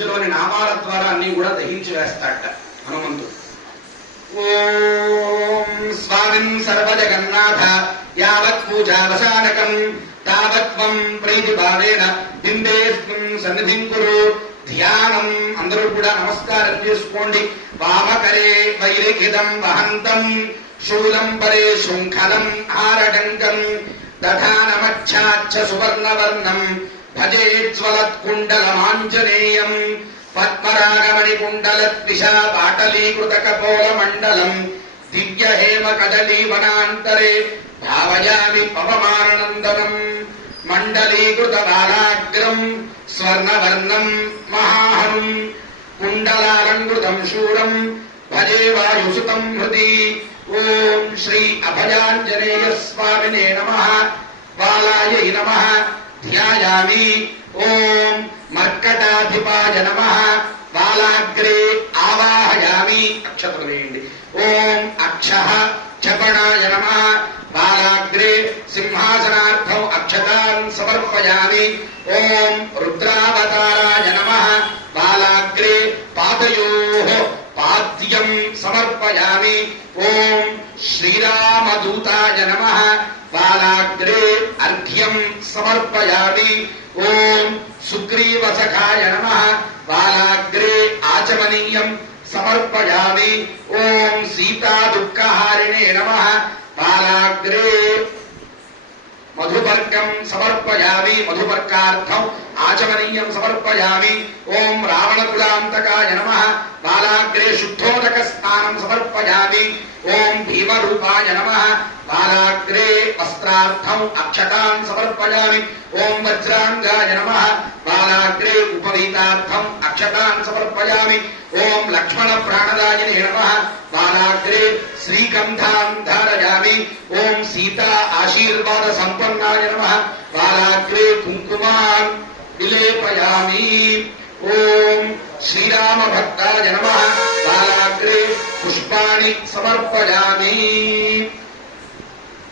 పూజలోని నామాల ద్వారా అన్ని కూడా దహించి వేస్తాడట హనుమంతుడు. ఓం స్వామిం సర్వజగన్నాథ యావత్ పూజావసానకం తావత్వం ప్రీతి భావేన బింబేస్మిన్ సన్నిధిం కురు. ధ్యానం అందరూ కూడా నమస్కారం చేసుకోండి. వామకరే వైరిఖిదం వహంతం శూలం పరే శృంఖలం ఆరడంకం దధానమచ్ఛాచ్చ సువర్ణవర్ణం భజేజ్వలత్కుండలమాంజనేయం పద్మరాగమణికుండలద్విషా పాటలీకృత కపోలమండలం దివ్య హేమ కదలీవనాంతరే భావయామి పవమానందనం. మండలీకృత బాలాగ్రం స్వర్ణవర్ణం మహాహనుం కుండలాలంకృతం శూరం భజే వాయుసుతం హృది. ఓం శ్రీ అభయాంజనేయ స్వామినే నమః. బాలాయై నమః. ధ్యాయామి. ఓం మర్కటాధిపాయ నమః. బాలాగ్రే ఆవాహయామి. అక్షతలు వేయండి. ఓం అక్షః చపణాయ నమః. బాలాగ్రే సింహాసనార్థం అక్షతాన్ సమర్పయామి. ఓం రుద్రావతారాయ నమః. బాలాగ్రే పాదయోః పాద్యం సమర్పయామి. ఓం శ్రీరామదూతాయ నమః. బాలాగ్రే అర్ఘ్యం సమర్పయామి. ఓం సుగ్రీవసఖాయ నమః. బాలాగ్రే ఆచమనీయం సమర్పయామి. ఓం సీతా దుఃఖహారిణే నమః. బాలాగ్రే మధుపర్కం సమర్పయామి. మధుపర్కార్థం ఆచమనీయం సమర్పయామి. ఓం రావణకులాంతకాయ నమః. బాలాగ్రే శుద్ధోదక స్నానం సమర్పయామి. ఓం భీమరూపాయ నమః. బాలాగ్రే వస్త్రార్థం అక్షతాన్ సమర్పయామి. ఓం వజ్రాంగాయ నమః. బాలాగ్రే ఉపవీతార్థం అక్షతాన్ సమర్పయామి. ఓం లక్ష్మణ ప్రాణదాయినే నమః. బాలాగ్రే శ్రీగంధాన్ ధారయామి. ఓం సీతా ఆశీర్వాద సంపన్నాయ నమః. బాలాగ్రే కుంకుమాన్ విలేపయామి. ఓం శ్రీరామ భక్తాయ నమః. బాలాగ్రే పుష్పాణి సమర్పయామి.